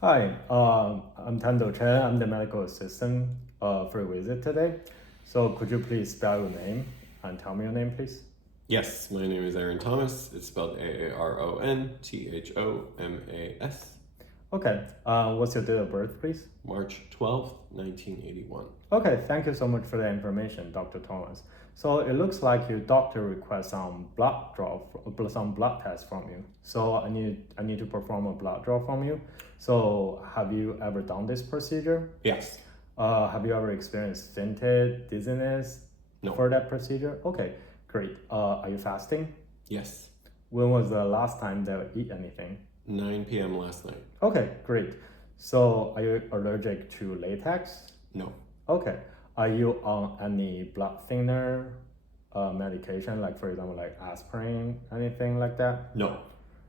Hi, I'm Tando Chen. I'm the medical assistant for a visit today. So could you please spell your name and tell me your name, please? Yes, my name is Aaron Thomas. It's spelled AaronThomas. Okay, what's your date of birth, please? March 12th, 1981. Okay, thank you so much for the information, Dr. Thomas. So it looks like your doctor requests some blood tests from you. So I need to perform a blood draw from you. So have you ever done this procedure? Yes. Have you ever experienced fainted, dizziness No. for that procedure? Okay, great. Are you fasting? Yes. When was the last time that you eat anything? 9 p.m. last night. Okay, great. So are you allergic to latex? No. Okay. Are you on any blood thinner medication, like for example, like aspirin, anything like that? No.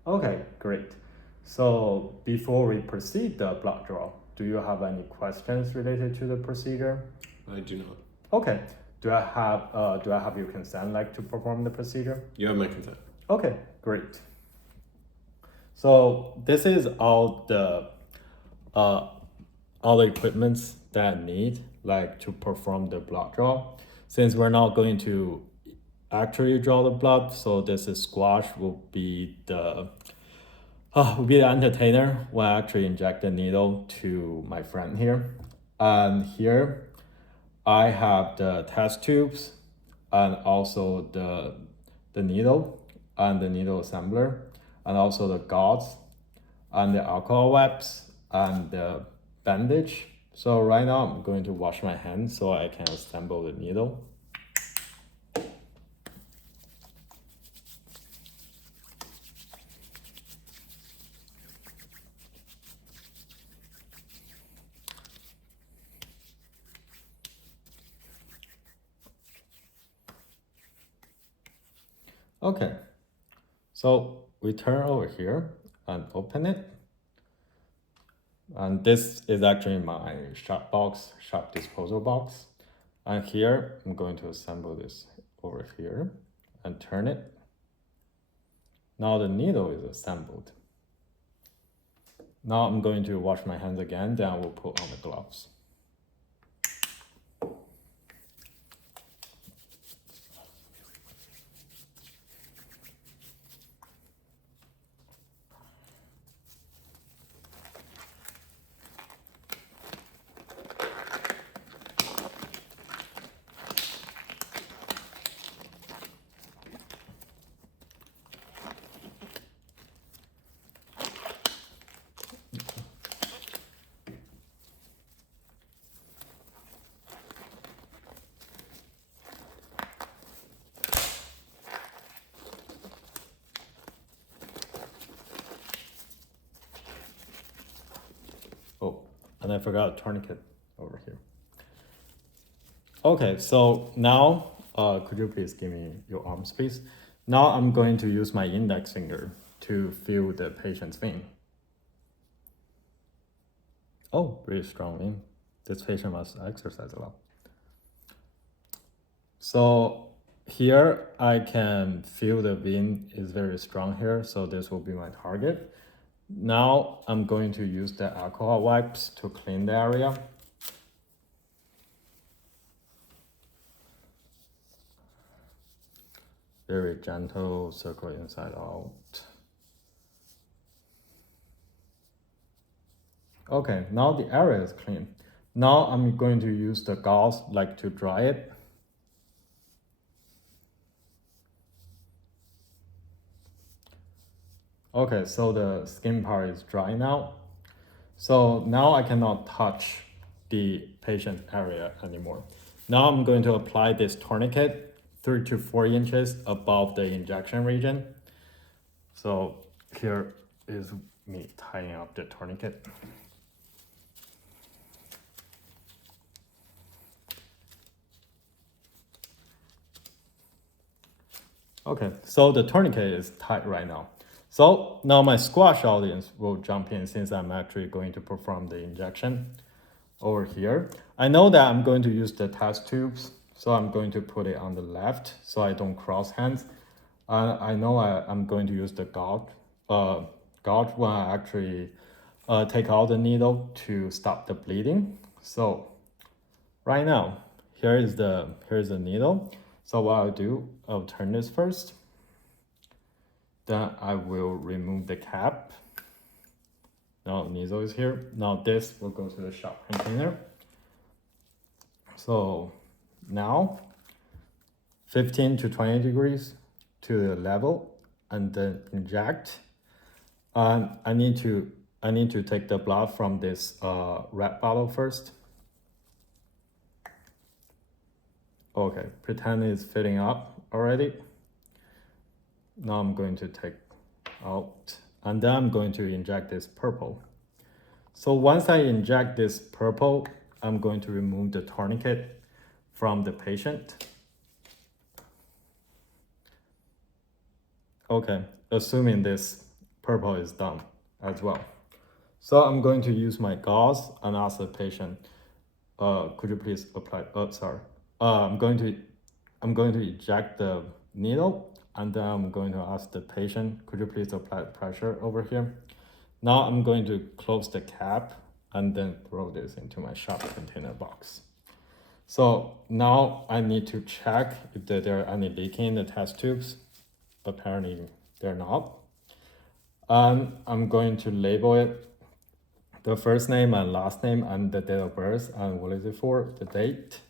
Okay, great. So before we proceed the blood draw, do you have any questions related to the procedure? I do not. Okay. Do I have your consent like to perform the procedure? You have my consent. Okay, great. So this is uh all the equipments that I need like to perform the blood draw. Since we're not going to actually draw the blood, so this is squash will be the entertainer when I actually inject the needle to my friend here. And here I have the test tubes and also the needle and the needle assembler and also the gauze and the alcohol wipes and the bandage. So right now I'm going to wash my hands so I can assemble the needle. Okay, so we turn over here and open it. And this is actually my shop disposal box. And here I'm going to assemble this over here and turn it. Now the needle is assembled. Now I'm going to wash my hands again, then I will put on the gloves. Oh, and I forgot a tourniquet over here. Okay, so now, could you please give me your arms, please? Now I'm going to use my index finger to feel the patient's vein. Oh, really strong vein. This patient must exercise a lot. So here I can feel the vein is very strong here, so this will be my target. Now I'm going to use the alcohol wipes to clean the area. Very gentle, circle inside out. Okay, now the area is clean. Now I'm going to use the gauze like to dry it. Okay, so the skin part is dry now. So now I cannot touch the patient area anymore. Now I'm going to apply this tourniquet 3 to 4 inches above the injection region. So here is me tying up the tourniquet. Okay, so the tourniquet is tight right now. So now my squash audience will jump in since I'm actually going to perform the injection over here. I know that I'm going to use the test tubes, so I'm going to put it on the left so I don't cross hands. I know I'm going to use the gauge when I actually take out the needle to stop the bleeding. So right now, here's the needle. So what I'll do, I'll turn this first. Then I will remove the cap. Now needle is here. Now this will go to the shop container. So now 15 to 20 degrees to the level, and then inject. And I need to take the blood from this red bottle first. Okay, pretend it's filling up already. Now I'm going to take out, and then I'm going to inject this purple. So once I inject this purple, I'm going to remove the tourniquet from the patient. Okay, assuming this purple is done as well. So I'm going to use my gauze and ask the patient, could you please apply, I'm going to eject the needle, and then I'm going to ask the patient, could you please apply pressure over here? Now I'm going to close the cap and then throw this into my shop container box. So now I need to check if there are any leaking in the test tubes. Apparently they're not. And I'm going to label it the first name and last name and the date of birth and what is it for, the date.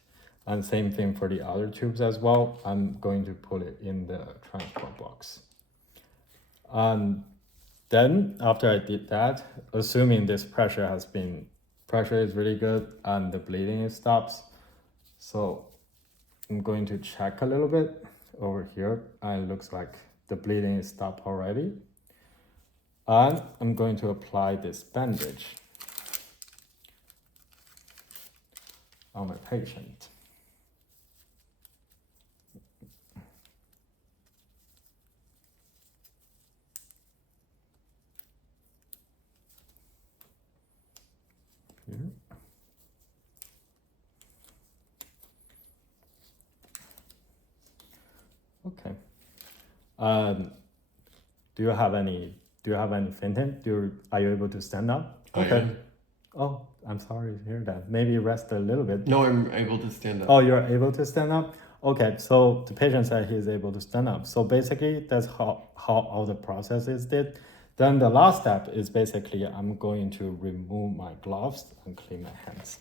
And same thing for the other tubes as well. I'm going to put it in the transport box. And then after I did that, assuming this pressure is really good and the bleeding stops. So I'm going to check a little bit over here, and it looks like the bleeding is stopped already. And I'm going to apply this bandage on my patient. Here. Okay. Do you have any fainting? Are you able to stand up? I am. Oh, I'm sorry to hear that. Maybe rest a little bit. No, I'm able to stand up. Oh, you're able to stand up? Okay, so the patient said he's able to stand up. So basically, that's how all the process is did. Then the last step is basically I'm going to remove my gloves and clean my hands.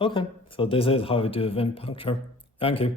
Okay, so this is how we do the Venipuncture. Thank you.